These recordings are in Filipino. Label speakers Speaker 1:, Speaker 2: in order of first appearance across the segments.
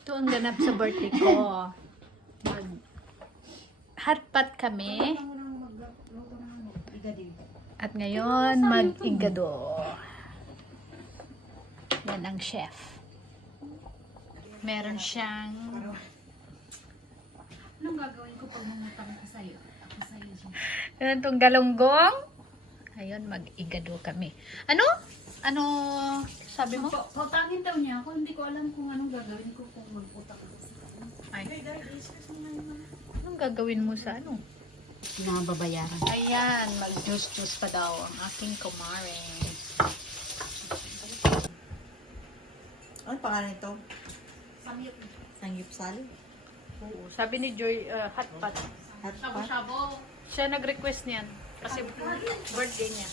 Speaker 1: Ito ang ganap sa birthday ko. Hotpot kami. At ngayon, mag-igado. Yan ang chef. Meron siyang... Anong gagawin ko pag mangutang ka sa'yo? Ako sa'yo siya. Meron itong galunggong. Ayun, mag-igado kami. Ano? Ano sabi mo?
Speaker 2: Pautangin daw niya ako. Hindi ko alam kung anong gagawin ko kung mag-utang ako.
Speaker 1: Ay. Anong gagawin mo sa ano?
Speaker 2: Pinababayaran.
Speaker 1: Ayan, mag-juice-juice pa daw ang aking kumare.
Speaker 3: Ano pangalan ito?
Speaker 2: Samyup.
Speaker 3: Sangyupsal?
Speaker 1: Oo, sabi ni Joy, hot pot.
Speaker 3: Hot pot?
Speaker 2: Shabu-shabu.
Speaker 1: Siya nag-request niyan. Kasi birthday niya.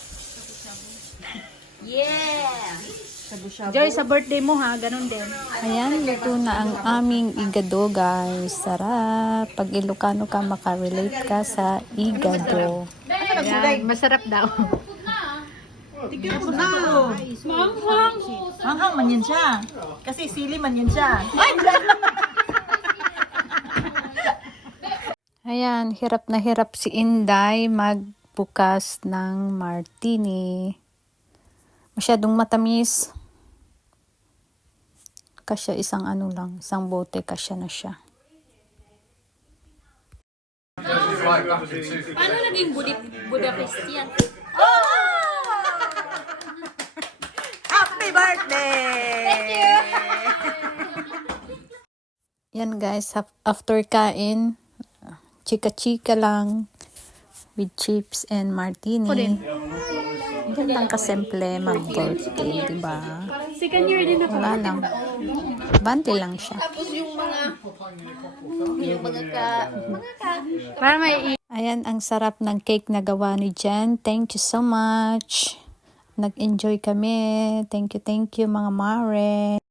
Speaker 2: Yeah!
Speaker 3: Shabu-shabu?
Speaker 1: Joy, sa birthday mo ha, ganun din.
Speaker 4: Ayan, luto na ang aming igado, guys. Sarap. Pag Ilocano ka, makarelate ka sa igado.
Speaker 1: Ayan, masarap daw.
Speaker 3: Tigyan mo na! Manghang man yan siya. Kasi sili man yan siya.
Speaker 4: Ayan, hirap na hirap si Inday magbukas ng martini. Masyadong matamis. Kasya isang ano lang, isang bote, kasya na siya.
Speaker 2: Paano naging Budapest yan?
Speaker 3: Happy birthday! Thank you!
Speaker 4: Yan guys, after kain, chika-chika lang with chips and martini. Yan lang kasimple mag-birthday, diba?
Speaker 2: Second year din ako.
Speaker 4: Wala lang. Bante lang siya.
Speaker 2: Tapos yung mga
Speaker 1: Para may
Speaker 4: Ayan, ang sarap ng cake na gawa ni Jen. Thank you so much. Nag-enjoy kami. Thank you mga mare.